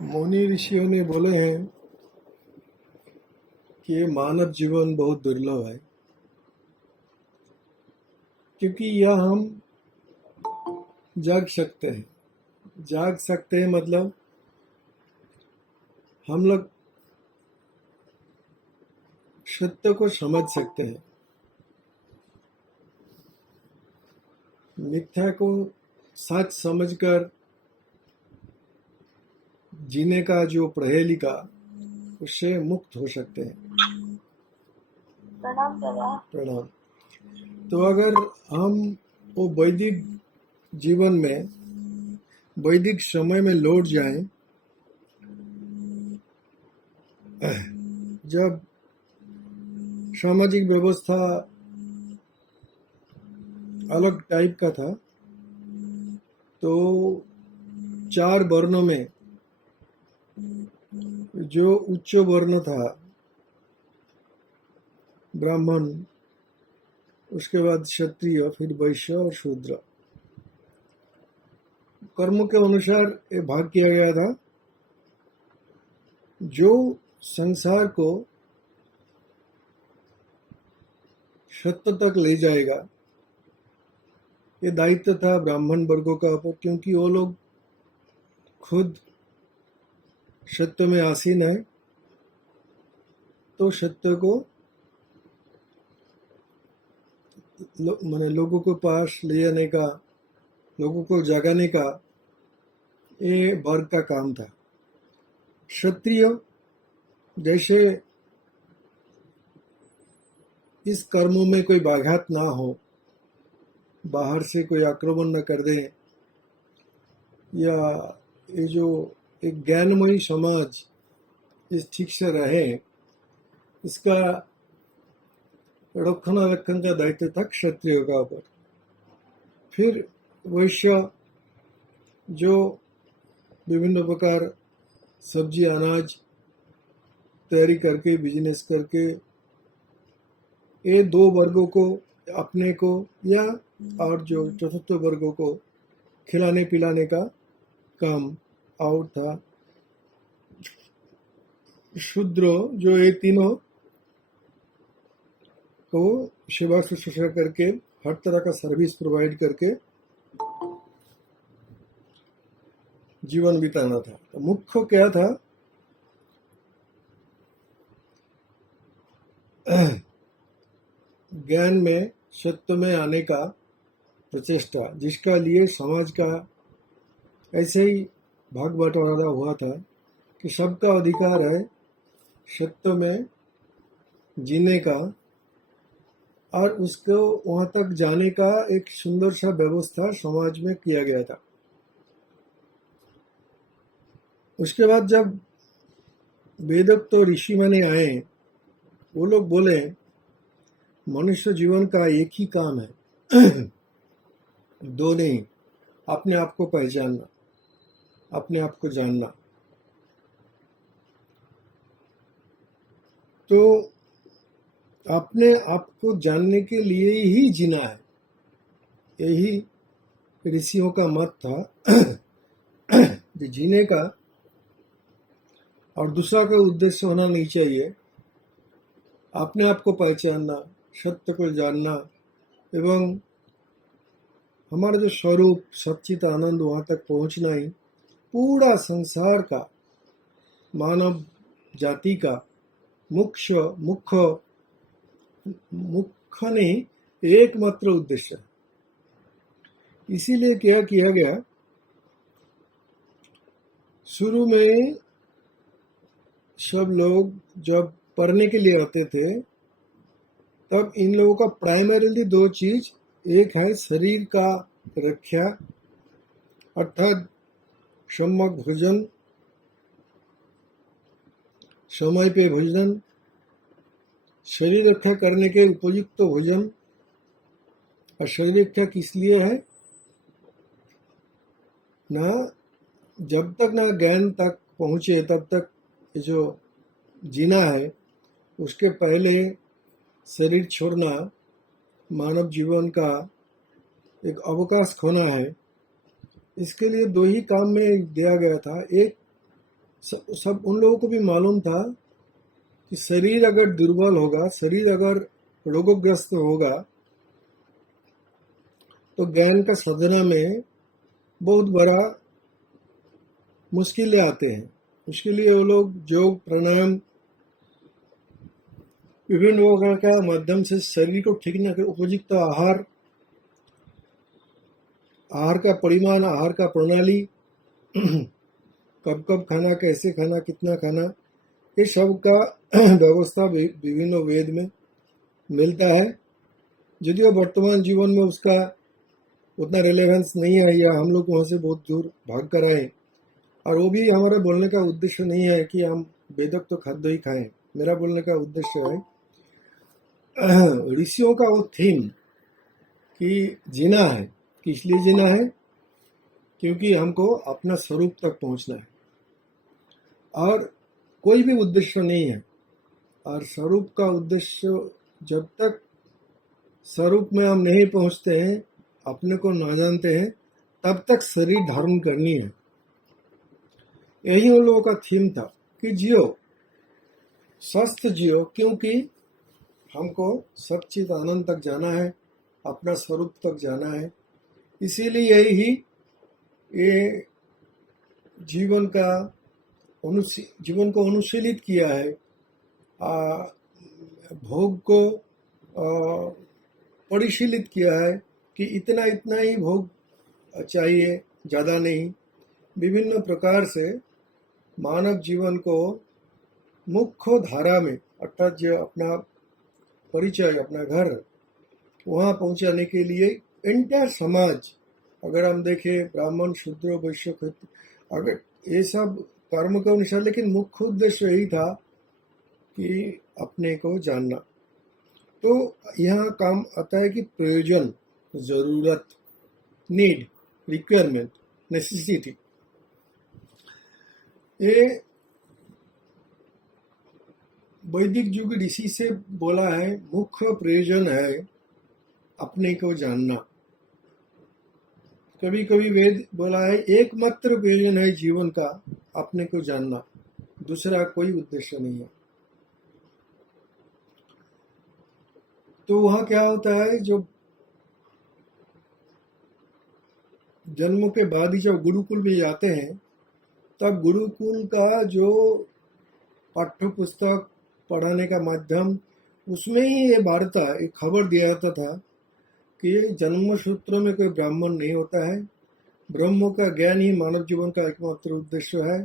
मुनि ऋषियों ने बोले हैं कि ये मानव जीवन बहुत दुर्लभ है, क्योंकि यह हम जाग सकते हैं मतलब हम लोग सत्य को समझ सकते हैं, मिथ्या को सच समझकर जीने का जो प्रहेलिका, उससे मुक्त हो सकते हैं। प्रणाम। तो अगर हम वो वैदिक जीवन में, वैदिक समय में लौट जाएं, जब सामाजिक व्यवस्था अलग टाइप का था, तो 4 वर्णों में जो उच्च वर्ण था ब्राह्मण, उसके बाद क्षत्रिय, फिर वैश्य और शूद्र, कर्म के अनुसार ये भाग किया गया था। जो संसार को सत्य तक ले जाएगा, ये दायित्व था ब्राह्मण वर्गों का ऊपर, क्योंकि वो लोग खुद सत्य में आसीन है। तो सत्य को लोगों को पास ले जाने का, लोगों को जगाने का ये वर्ग का काम था। क्षत्रिय जैसे इस कर्मों में कोई बाघात ना हो, बाहर से कोई आक्रमण न कर दे, या ये जो एक ज्ञानमयी समाज इस ठीक से रहे, इसका रक्षण का दायित्व था क्षत्रियों का ऊपर। फिर वैश्य जो विभिन्न प्रकार सब्जी अनाज तैयारी करके, बिजनेस करके, ये 2 वर्गों को, अपने को या और जो चतुर्थ वर्गों को खिलाने पिलाने का काम और था। शूद्र जो ये तीनों को सेवा शुश्रूषा करके, हर तरह का सर्विस प्रोवाइड करके जीवन बिताना था। तो मुख्य क्या था? ज्ञान में, सत्य में आने का प्रचेष्टा, जिसका लिए समाज का ऐसे ही भाग बंटवारा हुआ था कि सबका अधिकार है सत्य में जीने का, और उसको वहां तक जाने का एक सुंदर सा व्यवस्था समाज में किया गया था। उसके बाद जब वेदोक्त तो ऋषि मुनि आए, वो लोग बोले मनुष्य जीवन का एक ही काम है, 2 नहीं, अपने आप को पहचानना, अपने आप को जानना। तो अपने आप को जानने के लिए ही जीना है, यही ऋषियों का मत था। जीने का और दूसरा का उद्देश्य होना नहीं चाहिए। अपने आप को पहचानना, सत्य को जानना, एवं हमारा जो स्वरूप सच्चित आनंद, वहां तक पहुंचना ही पूरा संसार का, मानव जाति का मुख्य नहीं, एकमात्र उद्देश्य है। इसीलिए क्या किया गया, शुरू में सब लोग जब पढ़ने के लिए आते थे, तब इन लोगों का प्राइमरीली 2 चीज, एक है शरीर का रक्षा, अर्थात सम्यक भोजन, समय पे भोजन, शरीर रक्षा करने के उपयुक्त भोजन। और शरीर रक्षा किस लिए है ना, जब तक ना ज्ञान तक पहुंचे तब तक जो जीना है, उसके पहले शरीर छोड़ना मानव जीवन का एक अवकाश खोना है। इसके लिए 2 ही काम में दिया गया था। एक सब उन लोगों को भी मालूम था कि शरीर अगर दुर्बल होगा, शरीर अगर रोगग्रस्त होगा, तो ज्ञान का साधना में बहुत बड़ा मुश्किलें आते हैं। उसके लिए वो लोग योग, प्राणायाम, विभिन्न प्रकार का माध्यम से शरीर को ठीक न कर उपयुक्त आहार, आहार का परिमाण, आहार का प्रणाली, कब कब खाना, कैसे खाना, कितना खाना, ये सब का व्यवस्था विभिन्न वेद में मिलता है। यदियो वर्तमान जीवन में उसका उतना रिलेवेंस नहीं है, या हम लोग वहाँ से बहुत दूर भाग कर आए, और वो भी हमारा बोलने का उद्देश्य नहीं है कि हम वेदोक्त खाद्य ही खाएं। मेरा बोलने का उद्देश्य है ऋषियों का वो थीम कि जीना है, कि इसलिए जीना है क्योंकि हमको अपना स्वरूप तक पहुंचना है, और कोई भी उद्देश्य नहीं है। और स्वरूप का उद्देश्य, जब तक स्वरूप में हम नहीं पहुंचते हैं, अपने को ना जानते हैं, तब तक शरीर धारण करनी है। यही उन लोगों का थीम था कि जियो, स्वस्थ जियो, क्योंकि हमको सच्चित आनंद तक जाना है, अपना स्वरूप तक जाना है। इसीलिए यही ये जीवन को अनुशीलित किया है, भोग को परिशीलित किया है कि इतना इतना ही भोग चाहिए, ज़्यादा नहीं। विभिन्न प्रकार से मानव जीवन को मुख्य धारा में, अर्थात जो अपना परिचय, अपना घर, वहाँ पहुँचाने के लिए एंटायर समाज, अगर हम देखें ब्राह्मण, शूद्र, वैश्य, अगर ये सब कर्म का अनुसार, लेकिन मुख्य उद्देश्य यही था कि अपने को जानना। तो यहाँ काम आता है कि प्रयोजन, जरूरत, नीड, रिक्वायरमेंट, नेसेसिटी, ये वैदिक युग ऋषि से बोला है, मुख्य प्रयोजन है अपने को जानना। कभी कभी वेद बोला है एकमात्र प्रयोजन है जीवन का अपने को जानना, दूसरा कोई उद्देश्य नहीं है। तो वहां क्या होता है, जो जन्मों के बाद ही जब गुरुकुल में जाते हैं, तब गुरुकुल का जो पाठ्य पुस्तक, पढ़ाने का माध्यम, उसमें ही ये वार्ता, एक खबर दिया जाता था कि जन्म सूत्र में कोई ब्राह्मण नहीं होता है, ब्रह्म का ज्ञान ही मानव जीवन का एकमात्र उद्देश्य है।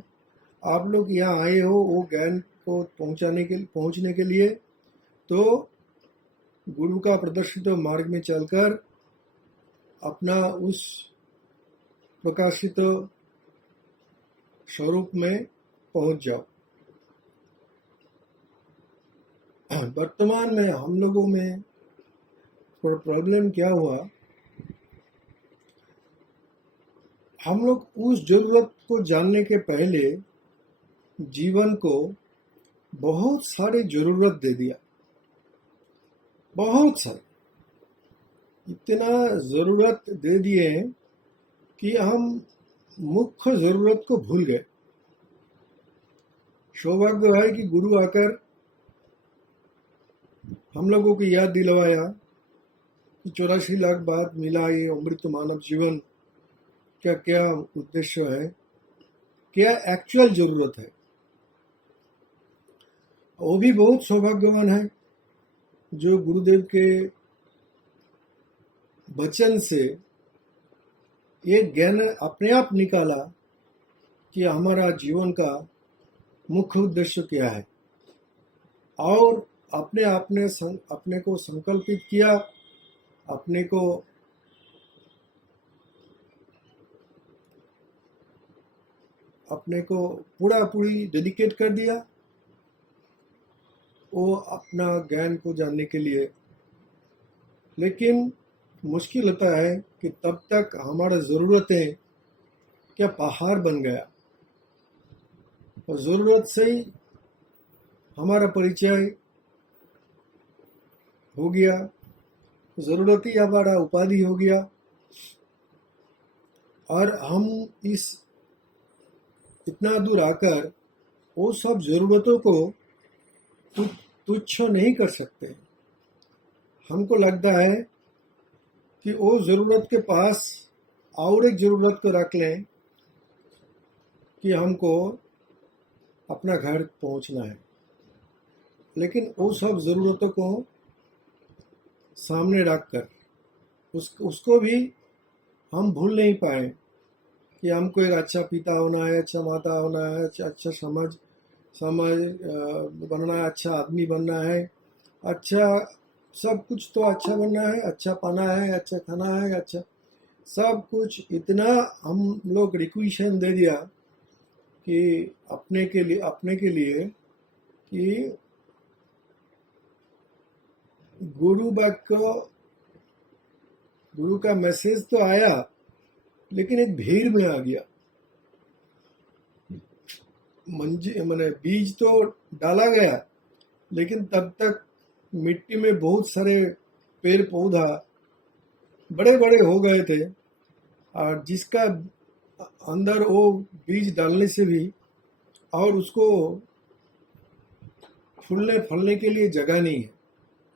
आप लोग यहाँ आए हो वो ज्ञान को पहुँचने के लिए, तो गुरु का प्रदर्शित मार्ग में चलकर अपना उस प्रकाशित स्वरूप में पहुंच जाओ। वर्तमान में हम लोगों में प्रॉब्लम क्या हुआ, हम लोग उस जरूरत को जानने के पहले जीवन को बहुत सारे जरूरत दे दिया, बहुत सारे, इतना जरूरत दे दिए कि हम मुख्य जरूरत को भूल गए। सौभाग्य है कि गुरु आकर हम लोगों को याद दिलवाया कि 84 लाख बाद मिला ये अमृत मानव जीवन, क्या क्या उद्देश्य है, क्या एक्चुअल जरूरत है। वो भी बहुत सौभाग्यवान है जो गुरुदेव के वचन से ये ज्ञान अपने आप निकाला कि हमारा जीवन का मुख्य उद्देश्य क्या है, और अपने को संकल्पित किया, अपने को पूरी डेडिकेट कर दिया वो अपना ज्ञान को जानने के लिए। लेकिन मुश्किल होता है कि तब तक हमारा ज़रूरतें क्या पहाड़ बन गया, और ज़रूरत से ही हमारा परिचय हो गया, ज़रूरत ही हमारा उपाधि हो गया, और हम इतना दूर आकर वो सब ज़रूरतों को तुच्छ नहीं कर सकते। हमको लगता है कि वो ज़रूरत के पास और एक ज़रूरत को रख लें कि हमको अपना घर पहुंचना है, लेकिन वो सब ज़रूरतों को सामने रखकर उसको भी हम भूल नहीं पाए कि हमको एक अच्छा पिता होना है, अच्छा माता होना है, अच्छा समाज बनना है, अच्छा आदमी बनना है, अच्छा सब कुछ तो अच्छा बनना है, अच्छा पाना है, अच्छा खाना है, अच्छा सब कुछ इतना हम लोग रिक्वेशन दे दिया कि अपने के लिए कि गुरु का मैसेज तो आया, लेकिन एक भीड़ में आ गया। मैंने बीज तो डाला गया, लेकिन तब तक मिट्टी में बहुत सारे पेड़ पौधा बड़े बड़े हो गए थे, और जिसका अंदर वो बीज डालने से भी और उसको फूलने फलने के लिए जगह नहीं है।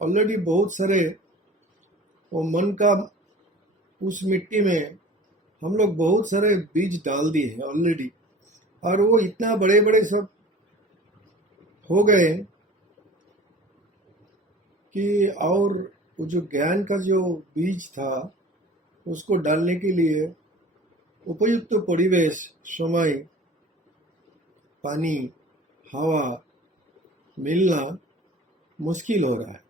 ऑलरेडी बहुत सारे वो मन का उस मिट्टी में हम लोग बहुत सारे बीज डाल दिए हैं ऑलरेडी, और वो इतना बड़े बड़े सब हो गए कि और वो जो ज्ञान का जो बीज था उसको डालने के लिए उपयुक्त परिवेश, समय, पानी, हवा मिलना मुश्किल हो रहा है।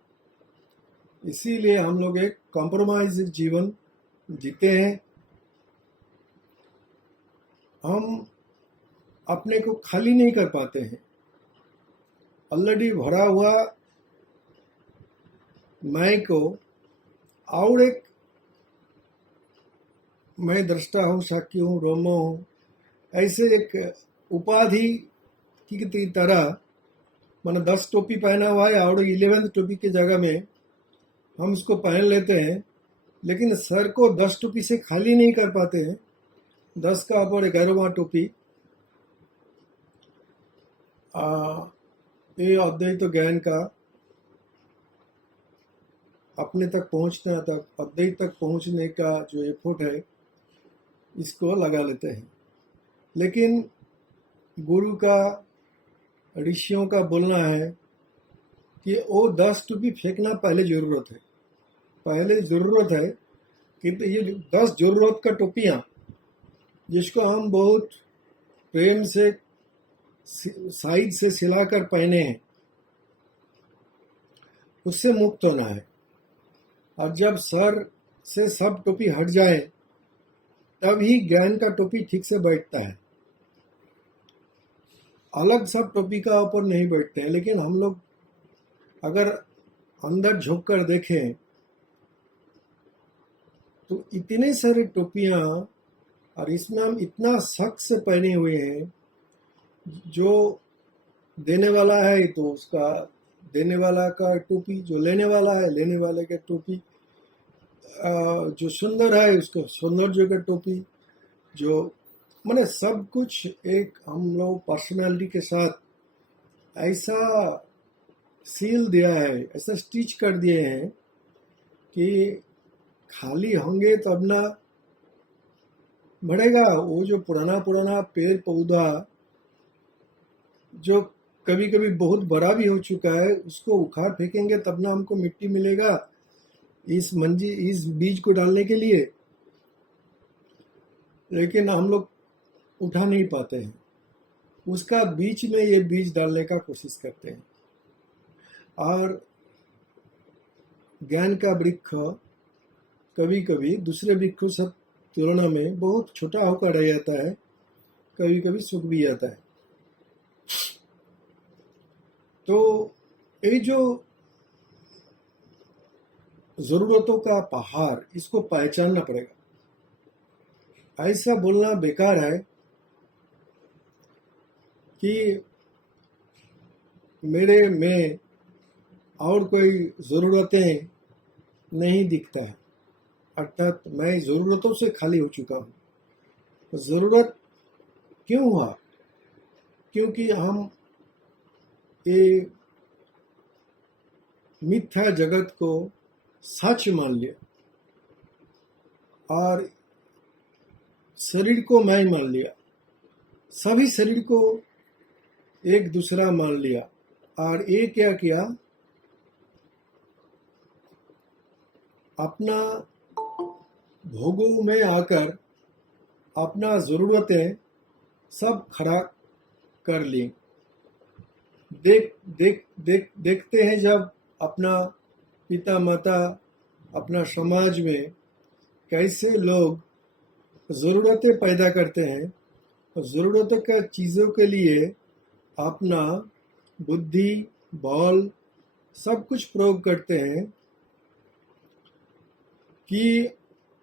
इसीलिए हम लोग एक कॉम्प्रोमाइज जीवन जीते हैं। हम अपने को खाली नहीं कर पाते हैं। ऑलरेडी भरा हुआ मैं को और एक मैं दृष्टा हूँ, साक्षी हूँ, रोमो हूँ, ऐसे एक उपाधि की तरह मैंने 10 टोपी पहना हुआ है और 11th टोपी की जगह में हम इसको पहन लेते हैं, लेकिन सर को 10 टोपी से खाली नहीं कर पाते हैं। 10 का ऊपर 11वां टोपी ये अद्वैत ज्ञान का अपने तक पहुंचते हैं, तक अद्वैत तक पहुंचने का जो एफर्ट है इसको लगा लेते हैं। लेकिन गुरु का, ऋषियों का बोलना है कि वो 10 टोपी फेंकना पहले जरूरत है। पहले जरूरत है कि तो ये 10 जरूरत का टोपियां जिसको हम बहुत प्रेम से साइड से सिलाकर पहने हैं, उससे मुक्त होना है। और जब सर से सब टोपी हट जाए तभी ज्ञान का टोपी ठीक से बैठता है। अलग सब टोपी का ऊपर नहीं बैठते हैं। लेकिन हम लोग अगर अंदर झुक कर देखें तो इतने सारे टोपियां, और इसमें हम इतना शक से पहने हुए हैं। जो देने वाला है तो उसका देने वाला का टोपी, जो लेने वाला है लेने वाले का टोपी, जो सुंदर है उसको सौंदर्य का टोपी, जो मैंने सब कुछ एक हम लोग पर्सनालिटी के साथ ऐसा सील दिया है, ऐसा स्टिच कर दिए हैं कि खाली होंगे तब ना बढ़ेगा। वो जो पुराना पुराना पेड़ पौधा जो कभी कभी बहुत बड़ा भी हो चुका है, उसको उखाड़ फेंकेंगे तब ना हमको मिट्टी मिलेगा इस बीज को डालने के लिए। लेकिन हम लोग उठा नहीं पाते हैं, उसका बीच में ये बीज डालने का कोशिश करते हैं। और ज्ञान का वृक्ष कभी कभी दूसरे वृक्षों से तुलना में बहुत छोटा होकर रह जाता है, कभी कभी सूख भी जाता है। तो ये जो जरूरतों का पहाड़, इसको पहचानना पड़ेगा। ऐसा बोलना बेकार है कि मेरे में और कोई ज़रूरतें नहीं दिखता है, अर्थात मैं ज़रूरतों से खाली हो चुका हूँ। ज़रूरत क्यों हुआ? क्योंकि हम ये मिथ्या जगत को सच मान लिया और शरीर को मैं मान लिया, सभी शरीर को एक दूसरा मान लिया। और ये क्या किया, अपना भोगों में आकर अपना ज़रूरतें सब खड़ा कर ली। देखते हैं जब अपना पिता माता, अपना समाज में कैसे लोग ज़रूरतें पैदा करते हैं और ज़रूरतों का चीज़ों के लिए अपना बुद्धि बल सब कुछ प्रयोग करते हैं कि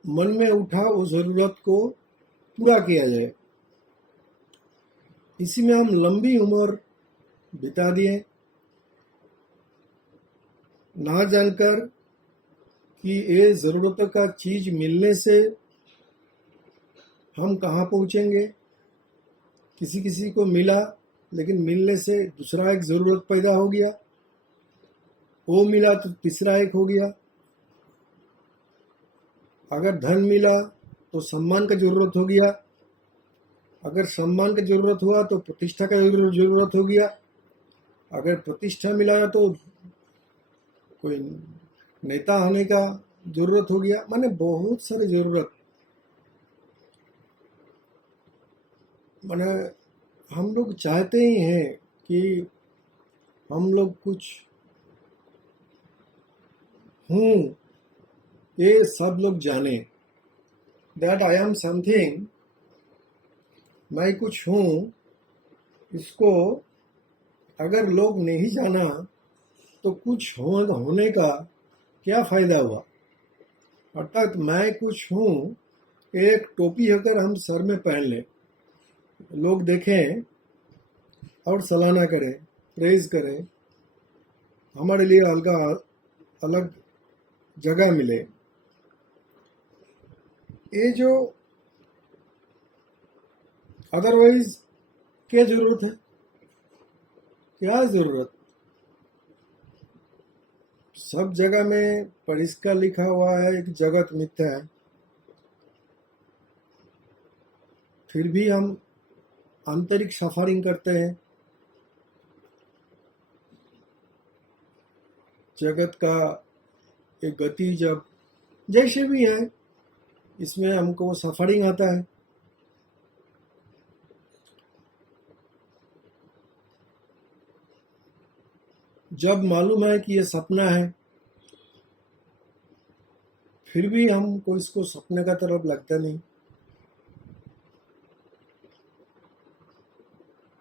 मन में उठा उस ज़रूरत को पूरा किया जाए। इसी में हम लंबी उम्र बिता दिए, ना जानकर कि ये ज़रूरतों का चीज़ मिलने से हम कहाँ पहुँचेंगे। किसी किसी को मिला, लेकिन मिलने से दूसरा एक ज़रूरत पैदा हो गया, वो मिला तो तीसरा एक हो गया। अगर धन मिला तो सम्मान का ज़रूरत हो गया, अगर सम्मान का ज़रूरत हुआ तो प्रतिष्ठा का ज़रूरत हो गया, अगर प्रतिष्ठा मिला तो कोई नेता होने का ज़रूरत हो गया। माने बहुत सारे ज़रूरत, माने हम लोग चाहते ही हैं कि हम लोग कुछ हूँ, ये सब लोग जाने, दैट आई एम समथिंग, मैं कुछ हूँ। इसको अगर लोग नहीं जाना तो कुछ होने का क्या फ़ायदा हुआ। अर्थात मैं कुछ हूँ एक टोपी अगर हम सर में पहन लें, लोग देखें और सराहना करें, प्रेज करें, हमारे लिए अलग जगह मिले। ये जो अदरवाइज क्या जरूरत है, क्या जरूरत। सब जगह में परिष्कार लिखा हुआ है कि जगत मिथ्या है, फिर भी हम आंतरिक सफरिंग करते हैं। जगत का एक गति जब जैसे भी है, इसमें हमको सफरिंग आता है। जब मालूम है कि ये सपना है, फिर भी हमको इसको सपने का तरफ लगता नहीं।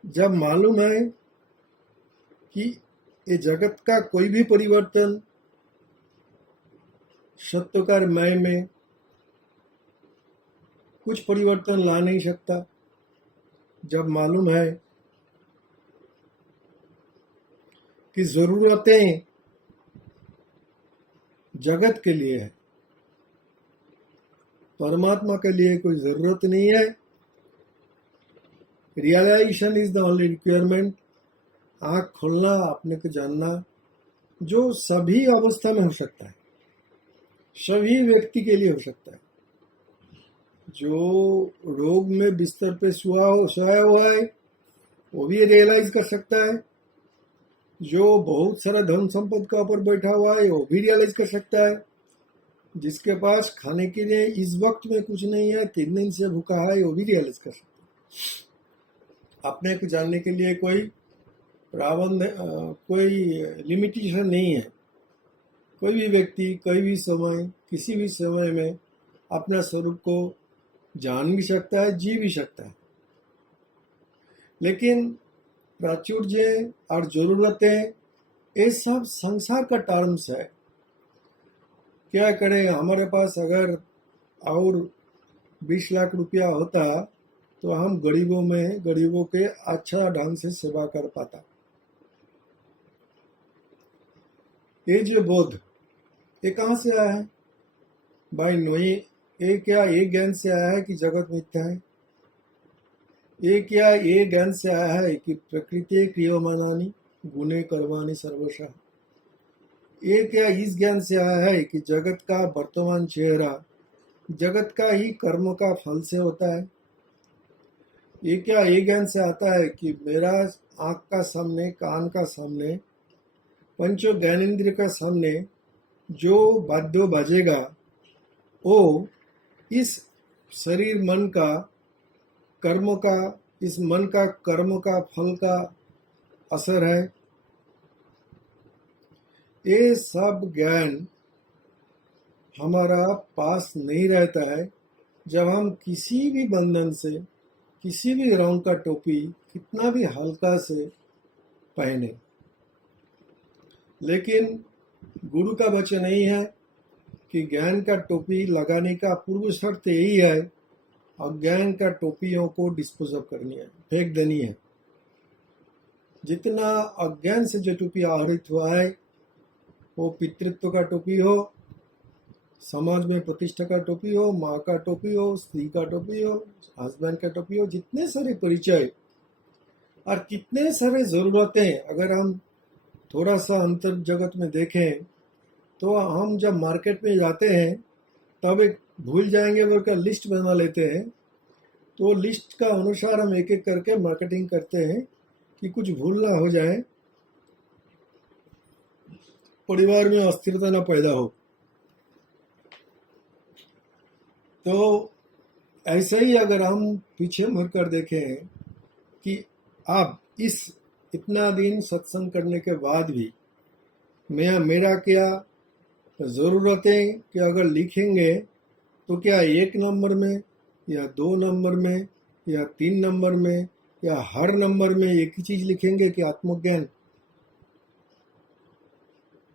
जब मालूम है कि ये जगत का कोई भी परिवर्तन सत्यकार मैं में कुछ परिवर्तन ला नहीं सकता, जब मालूम है कि जरूरतें जगत के लिए है, परमात्मा के लिए कोई जरूरत नहीं है। Realisation is the only requirement. आँख खोलना, अपने को जानना, जो सभी अवस्था में हो सकता है, सभी व्यक्ति के लिए हो सकता है। जो रोग में बिस्तर पे सोया हुआ है वो भी रियलाइज कर सकता है, जो बहुत सारा धन संपत्ति का ऊपर बैठा हुआ है वो भी रियलाइज कर सकता है, जिसके पास खाने के लिए इस वक्त में कुछ नहीं है, 3 दिन से भूखा है, वो भी रियलाइज कर सकता है। अपने को जानने के लिए कोई प्रावधान, कोई लिमिटेशन नहीं है। कोई भी व्यक्ति कोई भी समय, किसी भी समय में अपना स्वरूप को जान भी सकता है, जी भी सकता है। लेकिन प्राचुर्य और जरूरतें ये सब संसार का टर्म्स है। क्या करें, हमारे पास अगर और 20 लाख रुपया होता तो हम गरीबों के अच्छा ढंग से सेवा कर पाता। ये जो बोध, ये कहाँ से आया है भाई? नोई ये क्या ये ज्ञान से आया है कि जगत मिथ्या है? ये क्या ये ज्ञान से आया है कि प्रकृति क्रियमानानि, गुणे कर्माणि सर्वशः। ये क्या इस ज्ञान से आया है कि जगत का वर्तमान चेहरा जगत का ही कर्म का फल से होता है? ये क्या ये ज्ञान से आता है कि मेरा आंख का सामने, कान का सामने, पंचो ज्ञानेन्द्रिय का सामने जो वाद्य बजेगा वो इस शरीर मन का कर्म का, इस मन का कर्म का फल का असर है? ये सब ज्ञान हमारा पास नहीं रहता है जब हम किसी भी बंधन से, किसी भी रंग का टोपी कितना भी हल्का से पहने। लेकिन गुरु का वचन यही है कि ज्ञान का टोपी लगाने का पूर्व शर्त यही है, अज्ञान का टोपियों को डिस्पोज ऑफ करनी है, फेंक देनी है। जितना अज्ञान से जो टोपी आहरित हुआ है, वो पितृत्व का टोपी हो, समाज में प्रतिष्ठा का टोपी हो, माँ का टोपी हो, स्त्री का टोपी हो, हस्बैंड का टोपी हो, जितने सारे परिचय और कितने सारे जरूरतें अगर हम थोड़ा सा अंतर जगत में देखें तो हम जब मार्केट में जाते हैं तब एक भूल जाएंगे बोलकर लिस्ट बना लेते हैं। तो लिस्ट का अनुसार हम एक एक करके मार्केटिंग करते हैं कि कुछ भूल ना हो जाए, परिवार में अस्थिरता ना पैदा हो। तो ऐसे ही अगर हम पीछे मुड़कर देखें कि अब इस इतना दिन सत्संग करने के बाद भी मेरा क्या ज़रूरतें कि अगर लिखेंगे तो क्या 1 नंबर में या 2 नंबर में या 3 नंबर में या हर नंबर में एक ही चीज लिखेंगे कि आत्मज्ञान,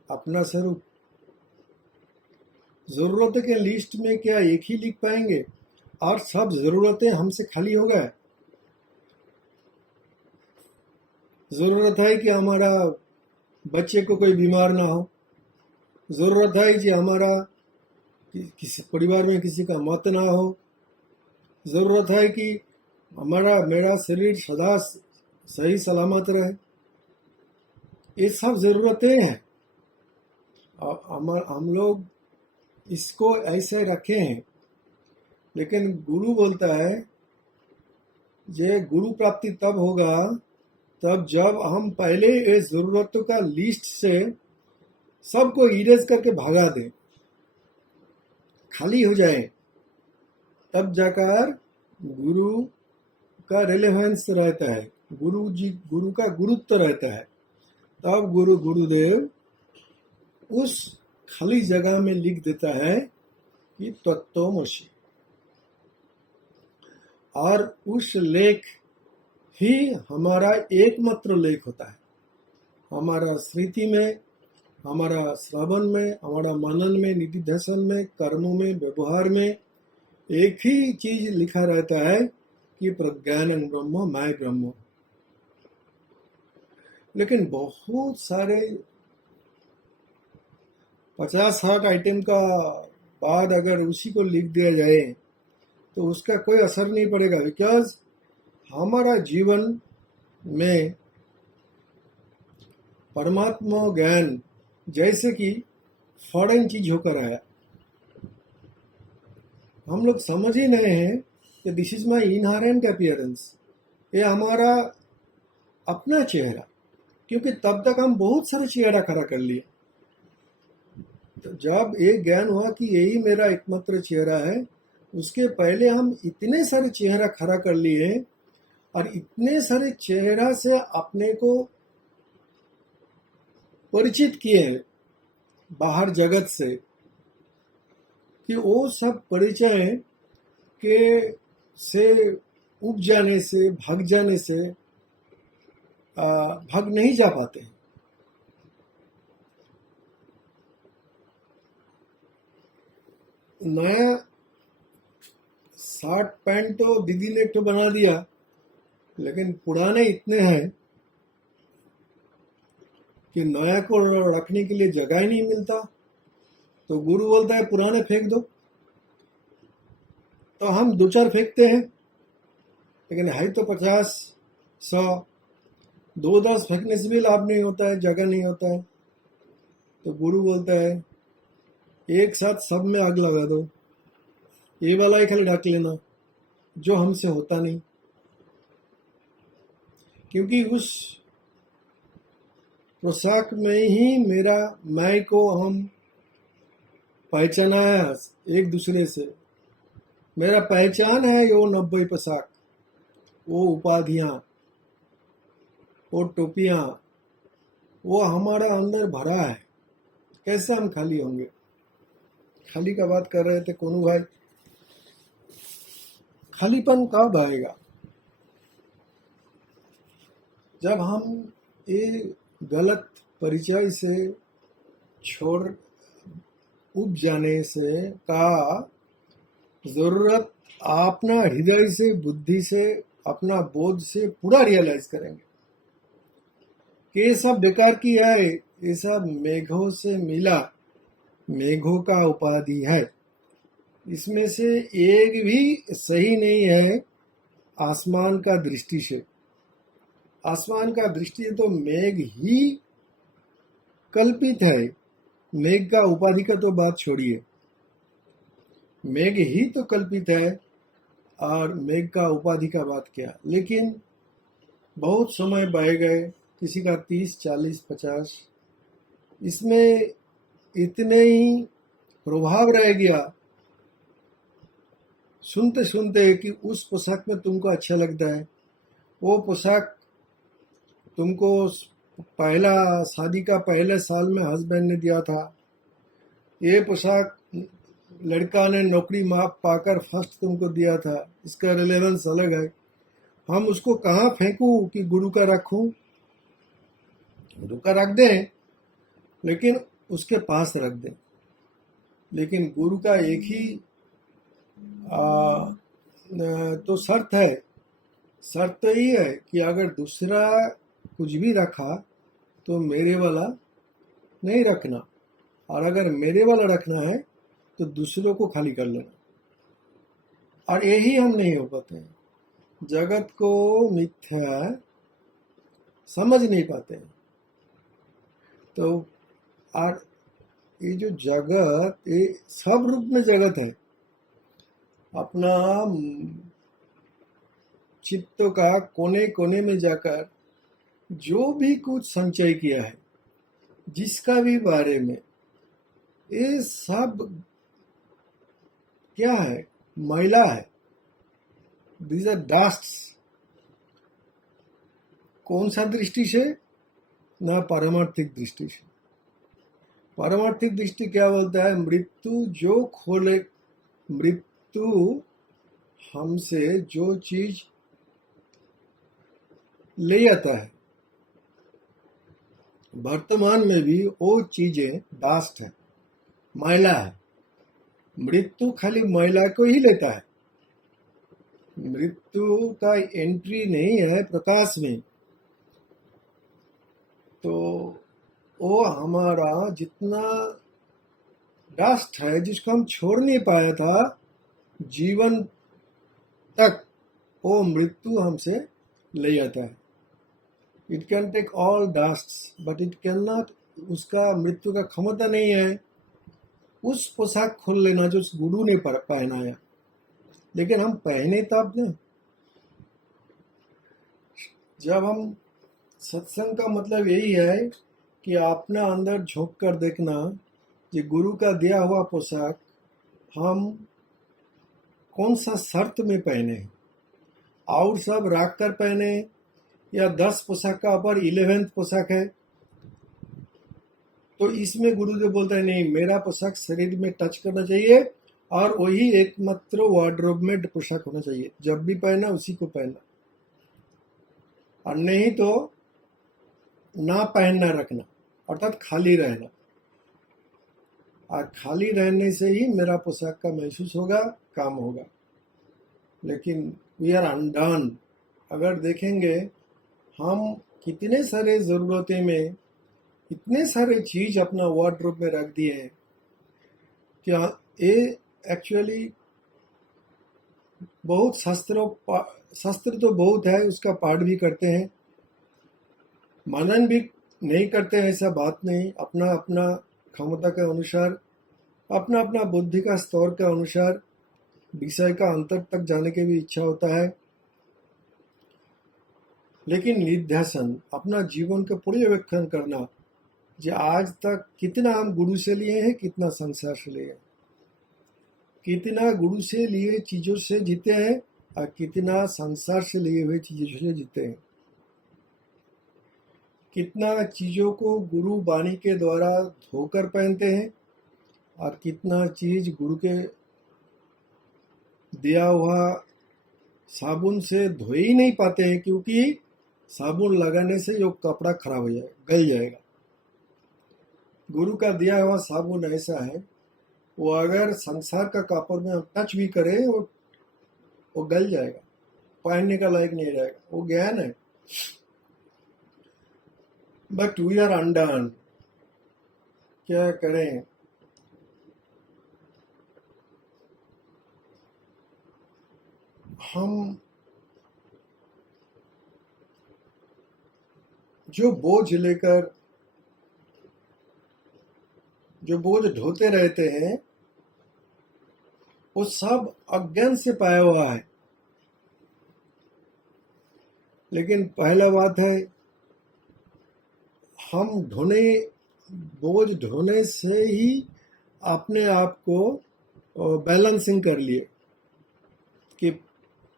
अपना स्वरूप। जरूरतों के लिस्ट में क्या एक ही लिख पाएंगे और सब जरूरतें हमसे खाली हो गए? जरूरत है कि हमारा बच्चे को कोई बीमार ना हो, जरूरत है कि हमारा किसी परिवार में किसी का मौत ना हो, जरूरत है कि मेरा शरीर सदा सही सलामत रहे। ये सब जरूरतें हैं। हम लोग इसको ऐसे रखे हैं, लेकिन गुरु बोलता है ये गुरु प्राप्ति तब होगा तब जब हम पहले इस जरूरतों का लिस्ट से सबको इरेज करके भगा दें, खाली हो जाए, तब जाकर गुरु का रिलेवेंस रहता है, गुरु का गुरुत्व रहता है। तब गुरुदेव उस खाली जगह में लिख देता है कि तत्वमसि, और उस लेख ही हमारा एकमात्र लेख होता है। हमारा स्मृति में, हमारा श्रवण में, हमारा मनन में, निधिध्यासन में, कर्मों में, व्यवहार में एक ही चीज लिखा रहता है कि प्रज्ञानं ब्रह्म, मैं ब्रह्म। लेकिन बहुत सारे 50-60 आइटम का बाद अगर उसी को लिख दिया जाए तो उसका कोई असर नहीं पड़ेगा, बिकॉज हमारा जीवन में परमात्मा ज्ञान जैसे कि फॉरेन चीज होकर आया। हम लोग समझ ही नहीं हैं कि this is my inherent appearance, ये हमारा अपना चेहरा, क्योंकि तब तक हम बहुत सारे चेहरा खड़ा कर लिए। तो जब ये ज्ञान हुआ कि यही मेरा एकमात्र चेहरा है, उसके पहले हम इतने सारे चेहरा खड़ा कर लिए और इतने सारे चेहरा से अपने को परिचित किए बाहर जगत से कि वो सब परिचय के से उठ जाने से, भाग जाने से भाग नहीं जा पाते हैं। नया शर्ट पैंट तो दीदी ने तो बना दिया, लेकिन पुराने इतने हैं कि नया को रखने के लिए जगह ही नहीं मिलता। तो गुरु बोलता है पुराने फेंक दो, तो हम 2-4 फेंकते हैं, लेकिन है तो 50-100। दो दस फेंकने से भी लाभ नहीं होता है, जगह नहीं होता है। तो गुरु बोलता है एक साथ सब में आग लगा दो, ये वाला ही खाली ढक लेना, जो हमसे होता नहीं। क्योंकि उस पोशाक में ही मेरा मैं को हम पहचाना है एक दूसरे से। मेरा पहचान है वो 90 पोशाक, वो उपाधियां, वो टोपियां, वो हमारा अंदर भरा है। कैसे हम खाली होंगे? खाली का बात कर रहे थे कोनू भाई, खालीपन कब आएगा? जब हम ये गलत परिचय से छोड़ उब जाने से का जरूरत अपना हृदय से, बुद्धि से, अपना बोध से पूरा रियलाइज करेंगे कि ये सब बेकार की है, ये सब मेघों से मिला, मेघों का उपाधि है, इसमें से एक भी सही नहीं है। आसमान का दृष्टि से, आसमान का दृष्टि तो मेघ ही कल्पित है। मेघ का उपाधि का तो बात छोड़िए, मेघ ही तो कल्पित है, और मेघ का उपाधि का बात क्या। लेकिन बहुत समय बह गए, किसी का 30, 40, 50, इसमें इतने ही प्रभाव रह गया सुनते सुनते कि उस पोशाक में तुमको अच्छा लगता है, वो पोशाक तुमको पहला शादी का पहले साल में हस्बैंड ने दिया था, ये पोशाक लड़का ने नौकरी पाकर फर्स्ट तुमको दिया था, इसका रिलेवेंस अलग है। हम उसको कहाँ फेंकूं कि गुरु का रखूं? गुरु का रख दें, लेकिन उसके पास रख दें। लेकिन गुरु का एक ही तो शर्त है, शर्त तो ये है कि अगर दूसरा कुछ भी रखा तो मेरे वाला नहीं रखना, और अगर मेरे वाला रखना है तो दूसरों को खाली कर लेना। और यही हम नहीं हो पाते हैं, जगत को मिथ्या समझ नहीं पाते हैं। तो और ये जो जगत, ये सब रूप में जगत है। अपना चित्त का कोने कोने में जाकर जो भी कुछ संचय किया है, जिसका भी बारे में, ये सब क्या है? मैला है। These are dusts. कौन सा दृष्टि से? ना पारमार्थिक दृष्टि से। पारमार्थिक दृष्टि क्या बोलता है? मृत्यु जो खोले, मृत्यु हमसे जो चीज ले आता है, वर्तमान में भी वो चीजें डास्ट है, मैला है। मृत्यु खाली मैला को ही लेता है, मृत्यु का एंट्री नहीं है प्रकाश में। तो वो हमारा जितना डस्ट है, जिसको हम छोड़ नहीं पाया था जीवन तक, वो मृत्यु हमसे ले जाता है। It can take all dust but it can not, उसका मृत्यु का क्षमता नहीं है उस पोशाक खोल लेना जो उस गुरु ने पहनाया। लेकिन हम पहने तब ना, जब हम, सत्संग का मतलब यही है कि अपना अंदर झोंक कर देखना कि गुरु का दिया हुआ पोशाक हम कौन सा शर्त में पहने हैं, और सब राख कर पहने, या 10 पोशाक का ऊपर 11th पोशाक है। तो इसमें गुरुदेव बोलता है नहीं, मेरा पोशाक शरीर में टच करना चाहिए, और वही एकमात्र वार्डरोब में पोशाक होना चाहिए, जब भी पहना उसी को पहनना, और नहीं तो ना पहनना रखना, अर्थात खाली रहना। और खाली रहने से ही मेरा पोशाक का महसूस होगा, काम होगा। लेकिन वी आर अनडन। अगर देखेंगे हम कितने सारे ज़रूरतें में इतने सारे चीज अपना वार्डरोब में रख दिए हैं, क्या ये एक्चुअली बहुत शस्त्र तो बहुत है, उसका पाठ भी करते हैं, मनन भी नहीं करते हैं ऐसा बात नहीं, अपना अपना क्षमता के अनुसार, अपना अपना बुद्धि का स्तर के अनुसार विषय का अंतर तक जाने की भी इच्छा होता है। लेकिन निध्यासन, अपना जीवन का पर्यवेक्षण करना, जो आज तक कितना हम गुरु से लिए हैं, कितना संसार से लिए हैं, कितना गुरु से लिए चीजों से जीते हैं और कितना संसार से लिए हुए चीजों से जीते हैं, कितना चीजों को गुरु वाणी के द्वारा धोकर पहनते हैं और कितना चीज गुरु के दिया हुआ साबुन से धो ही नहीं पाते हैं, क्योंकि साबुन लगाने से जो कपड़ा खराब हो जाएगा, गल जाएगा। गुरु का दिया हुआ साबुन ऐसा है, वो अगर संसार का कपड़ में टच भी करे वो गल जाएगा, पहनने का लायक नहीं रहेगा। वो ज्ञान है। बट वी आर अनडन, क्या करें। हम जो बोझ लेकर, जो बोझ ढोते रहते हैं, वो सब अज्ञान से पाया हुआ है। लेकिन पहला बात है, हम बोझ ढोने से ही अपने आप को बैलेंसिंग कर लिए कि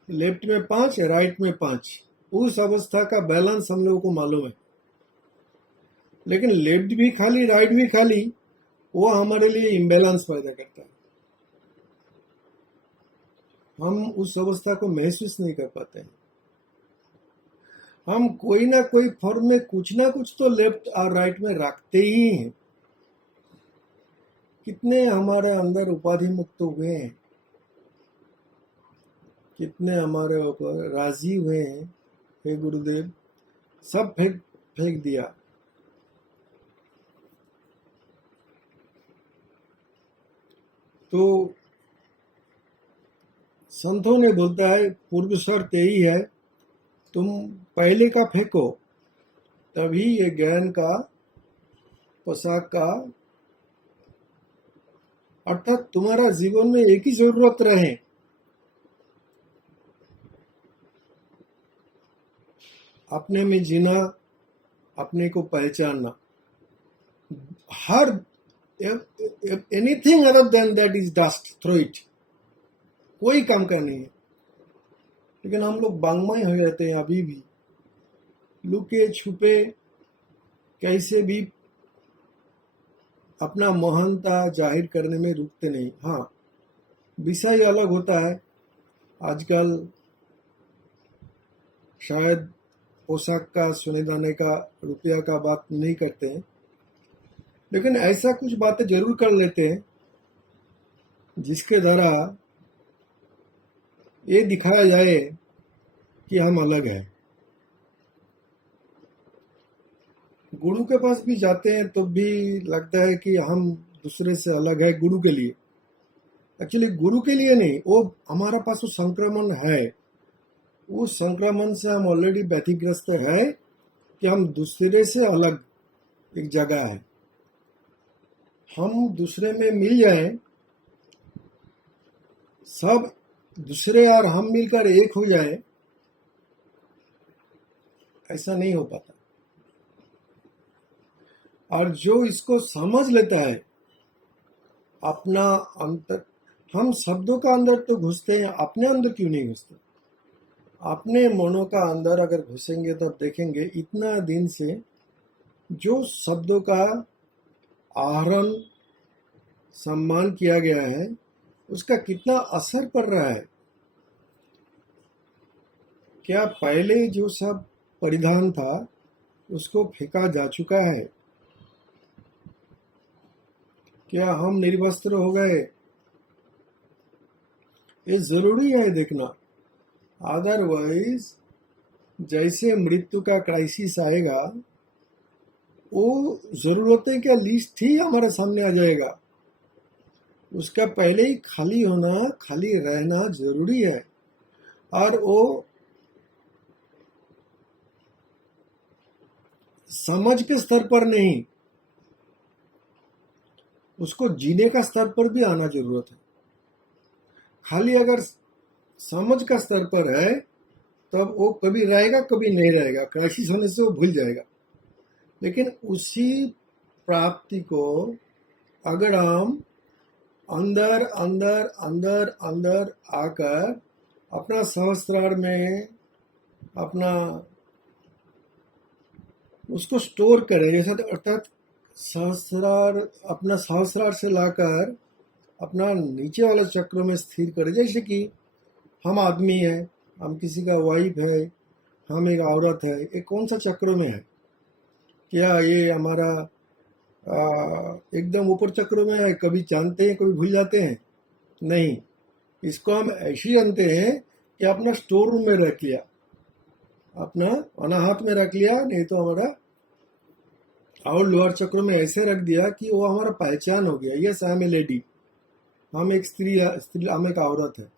लेफ्ट में 5 राइट में 5, उस अवस्था का बैलेंस हम लोगों को मालूम है। लेकिन लेफ्ट भी खाली राइट भी खाली, वो हमारे लिए इम्बैलेंस पैदा करता है। हम उस अवस्था को महसूस नहीं कर पाते हैं। हम कोई ना कोई फॉर्म में कुछ ना कुछ तो लेफ्ट और राइट में रखते ही हैं। कितने हमारे अंदर उपाधि मुक्त हुए हैं, कितने हमारे ऊपर राजी हुए हैं, हे गुरुदेव, सब फेंक दिया। तो संतों ने बोलता है, पूर्व शर्त यही है, तुम पहले का फेंको, तभी ये ज्ञान का पोशाक का, अर्थात तुम्हारा जीवन में एक ही जरूरत रहे, अपने में जीना, अपने को पहचानना। हर anything other than that is dust, throw it. कोई काम का नहीं है। लेकिन हम लोग बांगमय हो जाते हैं, अभी भी लुके छुपे कैसे भी अपना महानता जाहिर करने में रुकते नहीं। हाँ, विषय अलग होता है। आजकल शायद पोशाक का, सोने दाने का, रुपया का बात नहीं करते हैं, लेकिन ऐसा कुछ बातें जरूर कर लेते हैं जिसके द्वारा ये दिखाया जाए कि हम अलग हैं। गुरु के पास भी जाते हैं तो भी लगता है कि हम दूसरे से अलग है गुरु के लिए। एक्चुअली गुरु के लिए नहीं, वो हमारा पास वो संक्रमण है। उस संक्रमण से हम ऑलरेडी व्यथिग्रस्त है कि हम दूसरे से अलग एक जगह है। हम दूसरे में मिल जाए, सब दूसरे और हम मिलकर एक हो जाए, ऐसा नहीं हो पाता। और जो इसको समझ लेता है, अपना अंतर, हम शब्दों का अंदर तो घुसते हैं, अपने अंदर क्यों नहीं घुसते? अपने मनों का अंदर अगर घुसेंगे तब देखेंगे इतना दिन से जो शब्दों का आहरण सम्मान किया गया है, उसका कितना असर पड़ रहा है। क्या पहले जो सब परिधान था उसको फेंका जा चुका है? क्या हम निर्वस्त्र हो गए? ये जरूरी है देखना। अदरवाइज जैसे मृत्यु का क्राइसिस आएगा, वो जरूरतें का लिस्ट ही हमारे सामने आ जाएगा। उसका पहले ही खाली होना, खाली रहना जरूरी है। और वो समझ के स्तर पर नहीं, उसको जीने का स्तर पर भी आना जरूरत है। खाली अगर समझ का स्तर पर है तब वो कभी रहेगा कभी नहीं रहेगा, क्राइसिस होने से वो भूल जाएगा। लेकिन उसी प्राप्ति को अगर हम अंदर अंदर अंदर अंदर आकर अपना सहस्त्रार में अपना उसको स्टोर करें, जैसा अर्थात सहस्रार, अपना सहस्रार से लाकर अपना नीचे वाले चक्र में स्थिर करें। जैसे कि हम आदमी है, हम किसी का वाइफ है, हम एक औरत है, ये कौन सा चक्र में है? क्या ये हमारा एकदम ऊपर चक्र में है? कभी जानते हैं कभी भूल जाते हैं? नहीं, इसको हम ऐसे जानते हैं कि अपना स्टोर रूम में रख लिया, अपना अनाहत में रख लिया, नहीं तो हमारा और लोअर चक्र में ऐसे रख दिया कि वो हमारा पहचान हो गया। Yes, I am a lady, हम एक स्त्री, हम एक औरत है।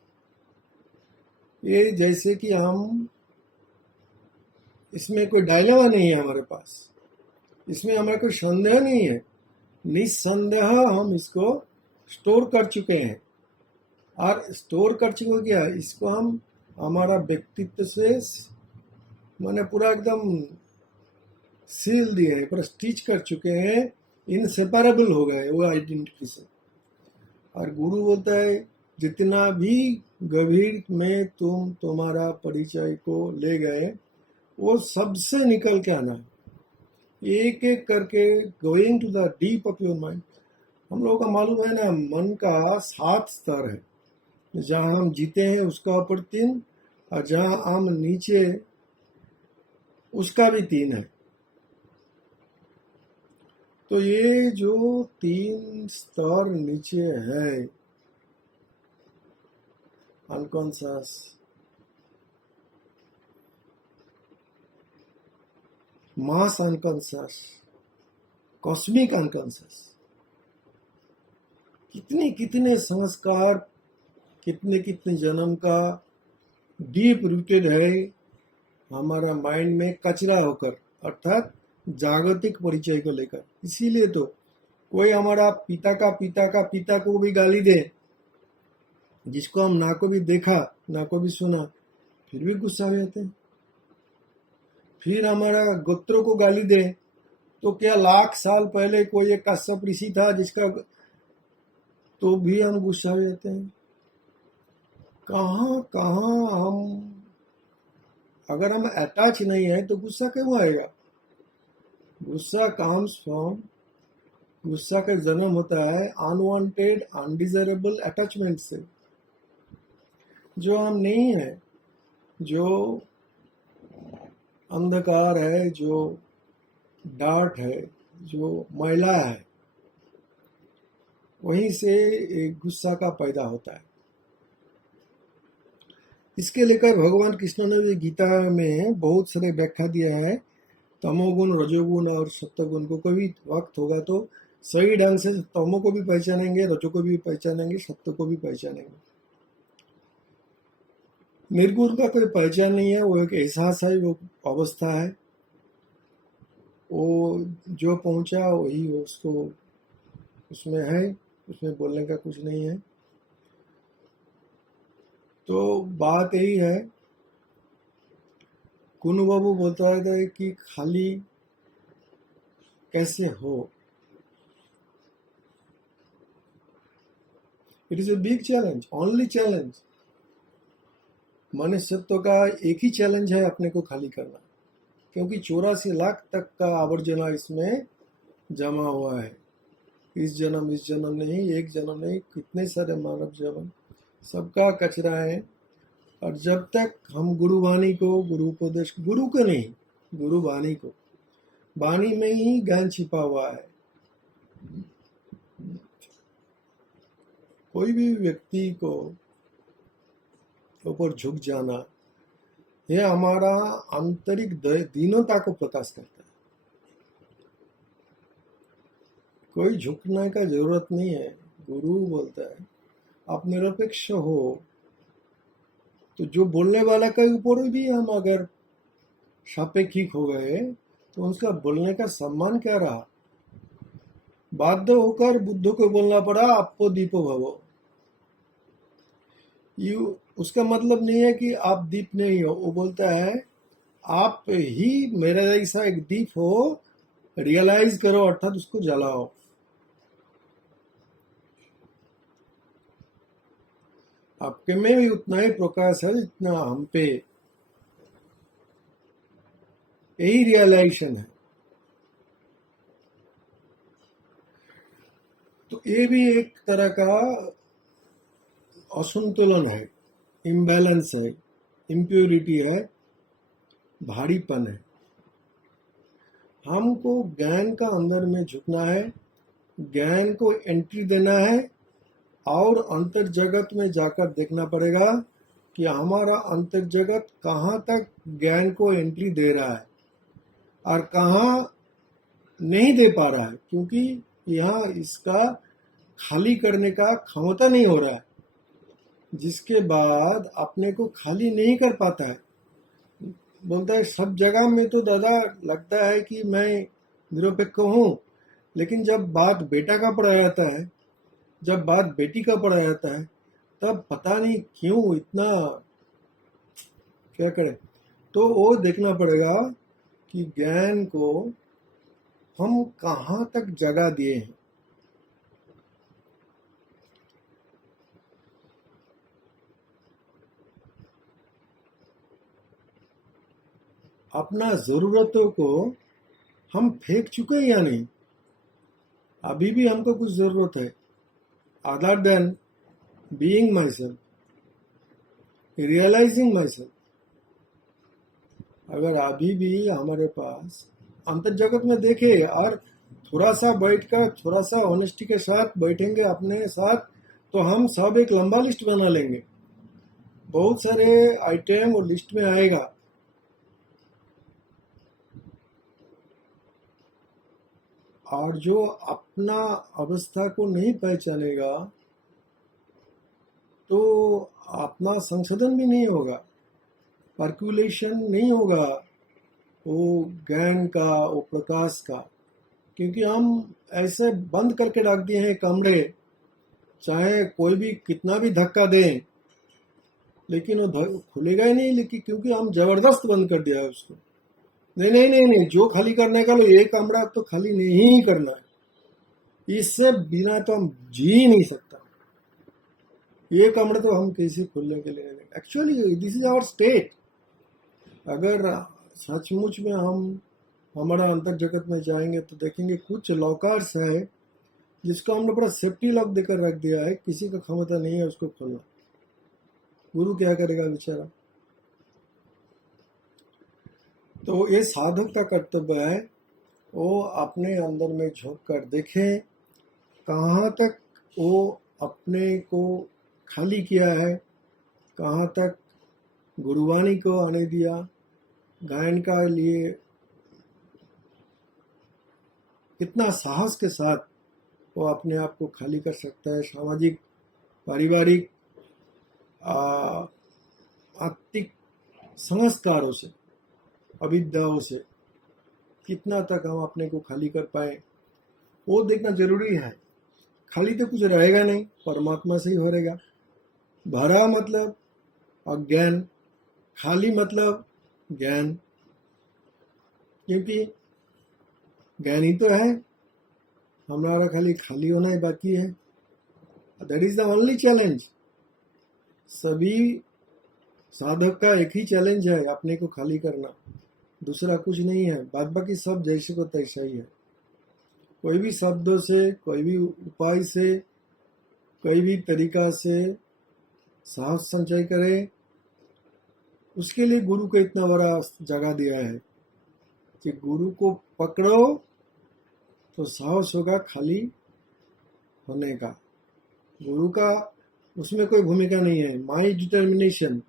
ये जैसे कि हम, इसमें कोई डायलेमा नहीं है हमारे पास, इसमें हमारा कोई संदेह नहीं है, निस्संदेह हम इसको स्टोर कर चुके हैं। और स्टोर कर चुके क्या, इसको हम हमारा व्यक्तित्व से मैंने पूरा एकदम सील दिए हैं, पूरा स्टिच कर चुके हैं, इनसेपरेबल हो गए वो आइडेंटिटी से। और गुरु बोलता है जितना भी गंभीर में तुम तुम्हारा परिचय को ले गए, वो सबसे निकल के आना है, एक एक करके, going to the deep of your mind. हम लोगों का मालूम है ना, मन का 7 स्तर है। जहाँ हम जीते हैं उसका ऊपर 3, और जहाँ हम नीचे उसका भी 3 है। तो ये जो 3 स्तर नीचे है, अनकॉन्शियस, मास अनकॉन्शियस, कॉस्मिक अनकॉन्शियस, कितने कितने संस्कार, कितने कितने जन्म का डीप रूटेड है हमारा माइंड में कचरा होकर, अर्थात जागतिक परिचय को लेकर। इसीलिए तो कोई हमारा पिता का पिता का पिता को भी गाली दे, जिसको हम ना को भी देखा ना को भी सुना, फिर भी गुस्सा हो जाते हैं। फिर हमारा गोत्रों को गाली दे, तो क्या लाख साल पहले कोई एक कश्यप ऋषि था जिसका, तो भी हम गुस्सा हो जाते हैं। कहाँ कहाँ हम, अगर हम अटैच नहीं है तो गुस्सा क्यों आएगा? गुस्सा कम्स फ्रॉम, गुस्सा का जन्म होता है अनवांटेड अनडिजायरेबल अटैचमेंट से, जो हम नहीं है, जो अंधकार है, जो डार्ट है, जो मैला है, वहीं से एक गुस्सा का पैदा होता है। इसके लेकर भगवान कृष्ण ने भी गीता में बहुत सारे व्याख्या दिया है। तमोगुण, रजोगुण और सत्वगुण को, कभी वक्त होगा तो सही ढंग से तमो को भी पहचानेंगे, रजो को भी पहचानेंगे, सत्व को भी पहचानेंगे। निर्गुण का कोई पहचान नहीं है, वो एक एहसास है, वो अवस्था है, वो जो पहुंचा वही उसको उसमें है, उसमें बोलने का कुछ नहीं है। तो बात यही है, कुनु बाबू बोलता है कि खाली कैसे हो। It is a big challenge, only challenge. मनुष्यत्व का एक ही चैलेंज है, अपने को खाली करना, क्योंकि 84 लाख तक का आवर्जना इसमें जमा हुआ है। इस जन्म नहीं, एक जन्म नहीं, कितने सारे मानव जन्म, सबका कचरा है। और जब तक हम गुरु वाणी को, गुरु उपदेश, गुरु को नहीं, गुरु वाणी को, वाणी में ही ज्ञान छिपा हुआ है। कोई भी व्यक्ति को ऊपर झुक जाना, यह हमारा आंतरिक दीनता को प्रकाश करता है। कोई झुकने का जरूरत नहीं है। गुरु बोलता है आप निरपेक्ष हो, तो जो बोलने वाला के ऊपर भी हम अगर सापेक्षिक हो गए तो उसका बोलने का सम्मान क्या रहा? बाध्य होकर बुद्ध को बोलना पड़ा अप्पो दीपो भवो। यू उसका मतलब नहीं है कि आप दीप नहीं हो, वो बोलता है आप ही मेरा जैसा एक दीप हो, रियलाइज करो, अर्थात उसको जलाओ। आपके में भी उतना ही प्रकाश है जितना हम पे, यही रियलाइजेशन है। तो ये भी एक तरह का असंतुलन है, इम्बैलेंस है, इम्प्योरिटी है, भारीपन है। हमको ज्ञान का अंदर में झुकना है, ज्ञान को एंट्री देना है, और अंतर जगत में जाकर देखना पड़ेगा कि हमारा अंतर जगत कहाँ तक ज्ञान को एंट्री दे रहा है और कहाँ नहीं दे पा रहा है, क्योंकि यहाँ इसका खाली करने का क्षमता नहीं हो रहा है, जिसके बाद अपने को खाली नहीं कर पाता है। बोलता है सब जगह में तो दादा लगता है कि मैं निरपेक्ष हूँ, लेकिन जब बात बेटा का पढ़ा जाता है, जब बात बेटी का पढ़ा जाता है, तब पता नहीं क्यों इतना क्या करें। तो वो देखना पड़ेगा कि ज्ञान को हम कहाँ तक जगह दिए हैं। अपना जरूरतों को हम फेंक चुके हैं या नहीं? अभी भी हमको कुछ जरूरत है, other than being myself, realising myself. अगर अभी भी हमारे पास अंतर जगत में देखे और थोड़ा सा बैठकर थोड़ा सा ऑनेस्टी के साथ बैठेंगे अपने साथ, तो हम सब एक लंबा लिस्ट बना लेंगे, बहुत सारे आइटम वो लिस्ट में आएगा। और जो अपना अवस्था को नहीं पहचानेगा तो अपना संशोधन भी नहीं होगा, पर्कुलेशन नहीं होगा वो ज्ञान का, वो प्रकाश का, क्योंकि हम ऐसे बंद करके रख दिए हैं कमरे, चाहे कोई भी कितना भी धक्का दें लेकिन वो खुलेगा ही नहीं, लेकिन क्योंकि हम जबरदस्त बंद कर दिया है उसको। नहीं नहीं नहीं नहीं, जो खाली करने का लो, ये कमरा तो खाली नहीं ही करना है, इससे बिना तो हम जी ही नहीं सकता। ये कमरे तो हम कैसे खोलने के लिए नहीं, actually this is our state. अगर सचमुच में हम हमारा अंतर जगत में जाएंगे तो देखेंगे कुछ लॉकर्स है जिसको हमने बड़ा सेफ्टी लॉक देकर रख दिया है, किसी का क्षमता नहीं है उसको खोलना। गुरु क्या करेगा बेचारा? तो ये साधक का कर्तव्य है, वो अपने अंदर में झोंक कर देखे कहाँ तक वो अपने को खाली किया है, कहाँ तक गुरुवाणी को आने दिया, गायन का लिए कितना साहस के साथ वो अपने आप को खाली कर सकता है, सामाजिक, पारिवारिक, आर्थिक संस्कारों से, अविद्याओं से कितना तक हम अपने को खाली कर पाए, वो देखना जरूरी है। खाली तो कुछ रहेगा नहीं, परमात्मा से ही हो रहेगा। भरा मतलब अज्ञान, खाली मतलब ज्ञान, क्योंकि ज्ञान ही तो है, हमारा खाली खाली होना ही बाकी है। That is the only challenge. सभी साधक का एक ही चैलेंज है, अपने को खाली करना, दूसरा कुछ नहीं है। बाद बाकी सब जैसे को तैसा ही है। कोई भी शब्दों से, कोई भी उपाय से, कोई भी तरीका से साहस संचय करे, उसके लिए गुरु को इतना बड़ा जगह दिया है कि गुरु को पकड़ो तो साहस होगा खाली होने का। गुरु का उसमें कोई भूमिका नहीं है, माई डिटर्मिनेशन,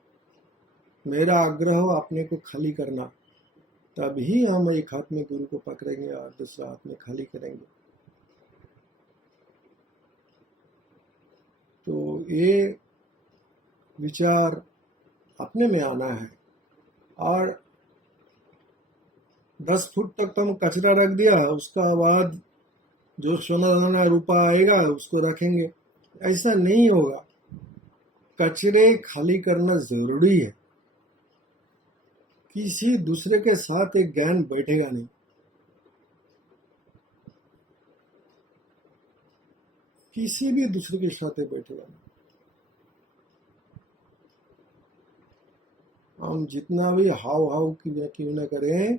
मेरा आग्रह अपने को खाली करना, तभी हम एक हाथ में गुरु को पकड़ेंगे और दूसरा हाथ में खाली करेंगे। तो ये विचार अपने में आना है। और 10 फुट तक तो हम कचरा रख दिया, उसका बाद जो सोना दाना रूपा आएगा उसको रखेंगे। ऐसा नहीं होगा। कचरे खाली करना जरूरी है। किसी दूसरे के साथ एक ज्ञान बैठेगा नहीं। किसी भी दूसरे के साथ बैठेगा नहीं। हम जितना भी हाव हाव क्यों न करें,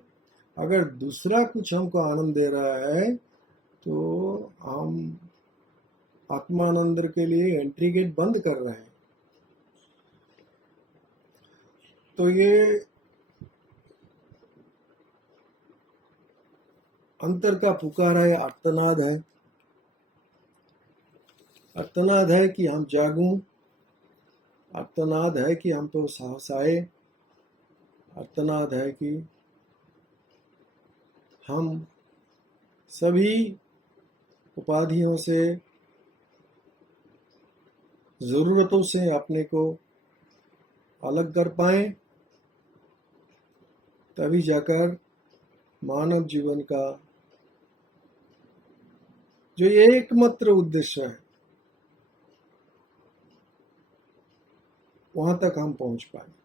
अगर दूसरा कुछ हमको आनंद दे रहा है तो हम आत्मानंद के लिए एंट्री गेट बंद कर रहे हैं। तो ये अंतर का पुकार है, आर्तनाद है। आर्तनाद है कि हम जागूं, आर्तनाद है कि हम पे साहस आए, आर्तनाद है कि हम सभी उपाधियों से, जरूरतों से अपने को अलग कर पाए। तभी जाकर मानव जीवन का जो एकमात्र उद्देश्य है वहां तक हम पहुंच पाए।